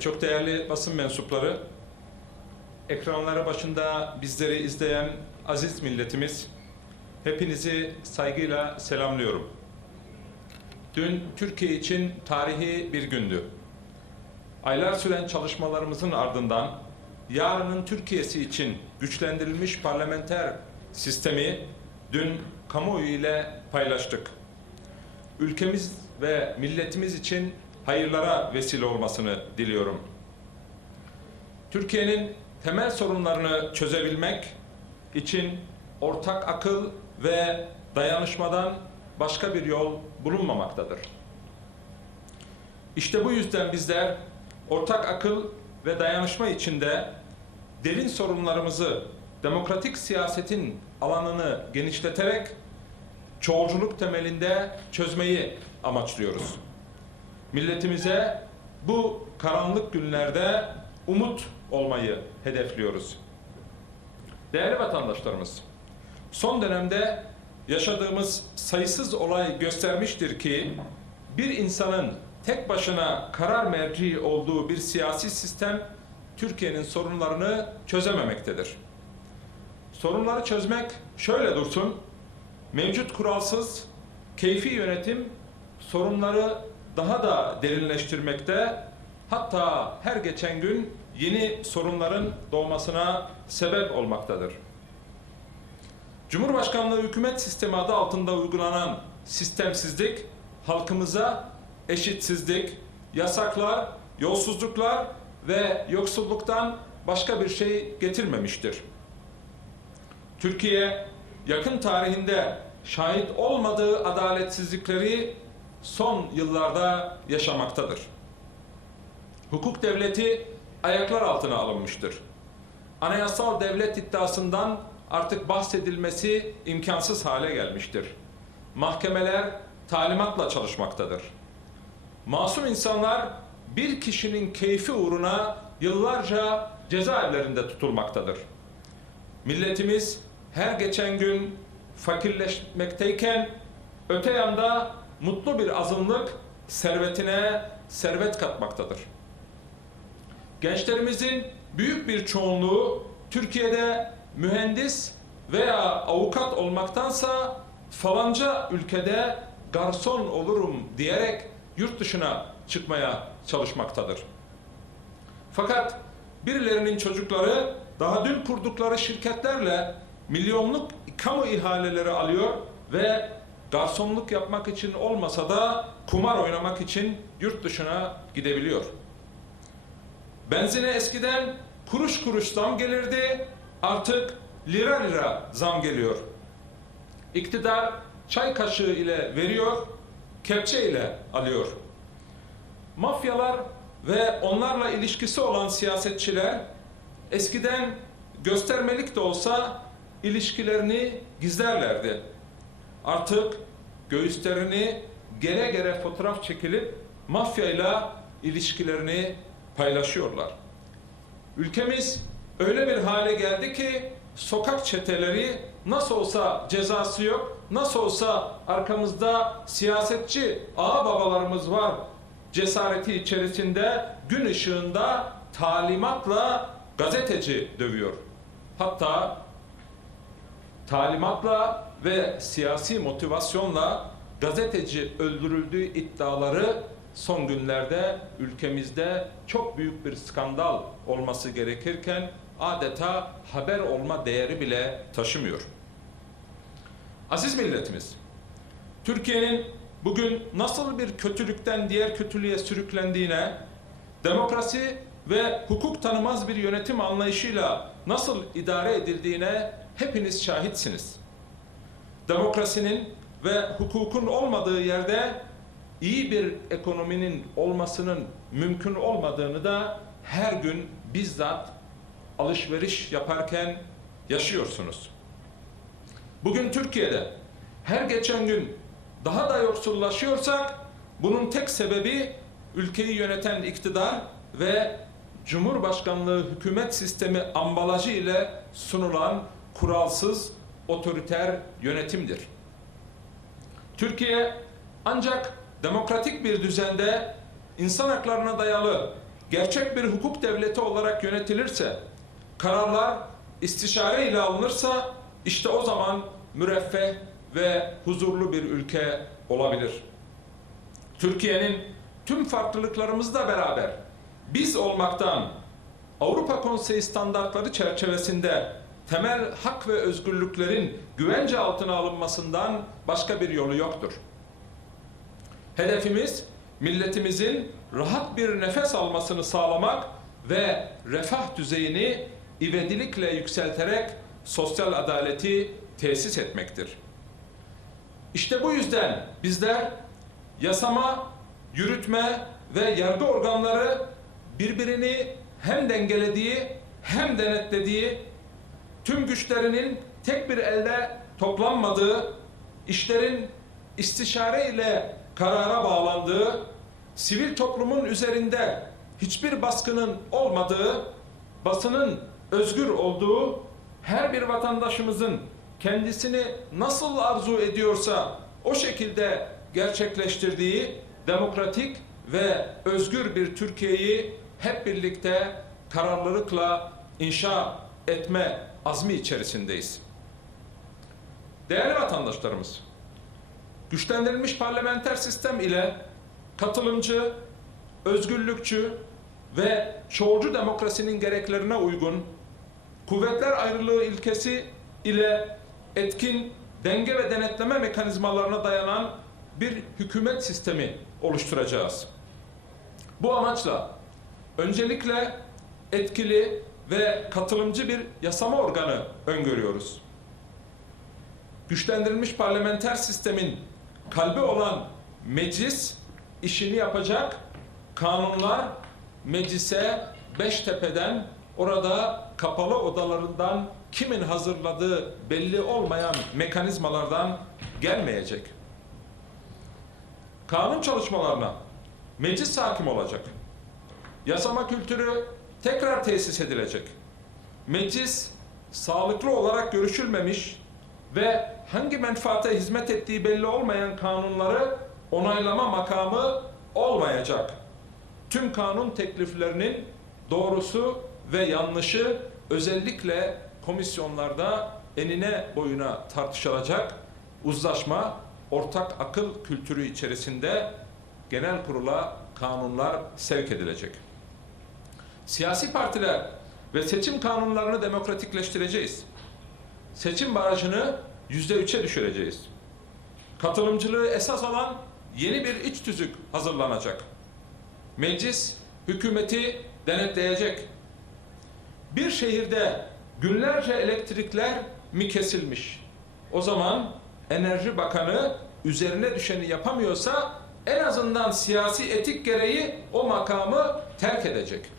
Çok değerli basın mensupları, ekranları başında bizleri izleyen aziz milletimiz, hepinizi saygıyla selamlıyorum. Dün Türkiye için tarihi bir gündü. Aylar süren çalışmalarımızın ardından yarının Türkiye'si için güçlendirilmiş parlamenter sistemi dün kamuoyu ile paylaştık. Ülkemiz ve milletimiz için hayırlara vesile olmasını diliyorum. Türkiye'nin temel sorunlarını çözebilmek için ortak akıl ve dayanışmadan başka bir yol bulunmamaktadır. İşte bu yüzden bizler ortak akıl ve dayanışma içinde derin sorunlarımızı demokratik siyasetin alanını genişleterek çoğulculuk temelinde çözmeyi amaçlıyoruz. Milletimize bu karanlık günlerde umut olmayı hedefliyoruz. Değerli vatandaşlarımız, son dönemde yaşadığımız sayısız olay göstermiştir ki bir insanın tek başına karar merci olduğu bir siyasi sistem Türkiye'nin sorunlarını çözememektedir. Sorunları çözmek şöyle dursun, mevcut kuralsız, keyfi yönetim sorunları daha da derinleştirmekte, hatta her geçen gün yeni sorunların doğmasına sebep olmaktadır. Cumhurbaşkanlığı hükümet sistemi adı altında uygulanan sistemsizlik halkımıza eşitsizlik, yasaklar, yolsuzluklar ve yoksulluktan başka bir şey getirmemiştir. Türkiye yakın tarihinde şahit olmadığı adaletsizlikleri son yıllarda yaşamaktadır. Hukuk devleti ayaklar altına alınmıştır. Anayasal devlet iddiasından artık bahsedilmesi imkansız hale gelmiştir. Mahkemeler talimatla çalışmaktadır. Masum insanlar bir kişinin keyfi uğruna yıllarca cezaevlerinde tutulmaktadır. Milletimiz her geçen gün fakirleşmekteyken öte yanda mutlu bir azınlık servetine servet katmaktadır. Gençlerimizin büyük bir çoğunluğu Türkiye'de mühendis veya avukat olmaktansa falanca ülkede garson olurum diyerek yurt dışına çıkmaya çalışmaktadır. Fakat birilerinin çocukları daha dün kurdukları şirketlerle milyonluk kamu ihaleleri alıyor ve garsonluk yapmak için olmasa da kumar oynamak için yurt dışına gidebiliyor. Benzine eskiden kuruş kuruş zam gelirdi, artık lira lira zam geliyor. İktidar çay kaşığı ile veriyor, kepçe ile alıyor. Mafyalar ve onlarla ilişkisi olan siyasetçiler eskiden göstermelik de olsa ilişkilerini gizlerlerdi. Artık göğüslerini gere gere fotoğraf çekilip mafyayla ilişkilerini paylaşıyorlar. Ülkemiz öyle bir hale geldi ki sokak çeteleri nasıl olsa cezası yok, nasıl olsa arkamızda siyasetçi ağa babalarımız var cesareti içerisinde gün ışığında talimatla gazeteci dövüyor. Hatta talimatla ve siyasi motivasyonla gazeteci öldürüldüğü iddiaları son günlerde ülkemizde çok büyük bir skandal olması gerekirken adeta haber olma değeri bile taşımıyor. Aziz milletimiz, Türkiye'nin bugün nasıl bir kötülükten diğer kötülüğe sürüklendiğine, demokrasi ve hukuk tanımaz bir yönetim anlayışıyla nasıl idare edildiğine hepiniz şahitsiniz. Demokrasinin ve hukukun olmadığı yerde iyi bir ekonominin olmasının mümkün olmadığını da her gün bizzat alışveriş yaparken yaşıyorsunuz. Bugün Türkiye'de her geçen gün daha da yoksullaşıyorsak bunun tek sebebi ülkeyi yöneten iktidar ve Cumhurbaşkanlığı hükümet sistemi ambalajı ile sunulan kuralsız otoriter yönetimdir. Türkiye ancak demokratik bir düzende insan haklarına dayalı gerçek bir hukuk devleti olarak yönetilirse, kararlar istişare ile alınırsa işte o zaman müreffeh ve huzurlu bir ülke olabilir. Türkiye'nin tüm farklılıklarımızla beraber biz olmaktan Avrupa Konseyi standartları çerçevesinde temel hak ve özgürlüklerin güvence altına alınmasından başka bir yolu yoktur. Hedefimiz milletimizin rahat bir nefes almasını sağlamak ve refah düzeyini ivedilikle yükselterek sosyal adaleti tesis etmektir. İşte bu yüzden bizler yasama, yürütme ve yargı organları birbirini hem dengelediği hem denetlediği, tüm güçlerinin tek bir elde toplanmadığı, işlerin istişare ile karara bağlandığı, sivil toplumun üzerinde hiçbir baskının olmadığı, basının özgür olduğu, her bir vatandaşımızın kendisini nasıl arzu ediyorsa o şekilde gerçekleştirdiği demokratik ve özgür bir Türkiye'yi hep birlikte kararlılıkla inşa etme azmi içerisindeyiz. Değerli vatandaşlarımız, güçlendirilmiş parlamenter sistem ile katılımcı, özgürlükçü ve çoğulcu demokrasinin gereklerine uygun kuvvetler ayrılığı ilkesi ile etkin denge ve denetleme mekanizmalarına dayanan bir hükümet sistemi oluşturacağız. Bu amaçla öncelikle etkili ve katılımcı bir yasama organı öngörüyoruz. Güçlendirilmiş parlamenter sistemin kalbi olan meclis işini yapacak kanunlar meclise Beştepe'den orada kapalı odalarından kimin hazırladığı belli olmayan mekanizmalardan gelmeyecek. Kanun çalışmalarına meclis hakim olacak. Yasama kültürü tekrar tesis edilecek. Meclis sağlıklı olarak görüşülmemiş ve hangi menfaate hizmet ettiği belli olmayan kanunları onaylama makamı olmayacak. Tüm kanun tekliflerinin doğrusu ve yanlışı özellikle komisyonlarda enine boyuna tartışılacak uzlaşma, ortak akıl kültürü içerisinde genel kurula kanunlar sevk edilecek. Siyasi partiler ve seçim kanunlarını demokratikleştireceğiz. Seçim barajını yüzde üçe düşüreceğiz. Katılımcılığı esas alan yeni bir iç tüzük hazırlanacak. Meclis hükümeti denetleyecek. Bir şehirde günlerce elektrikler mi kesilmiş? O zaman Enerji Bakanı üzerine düşeni yapamıyorsa en azından siyasi etik gereği o makamı terk edecek.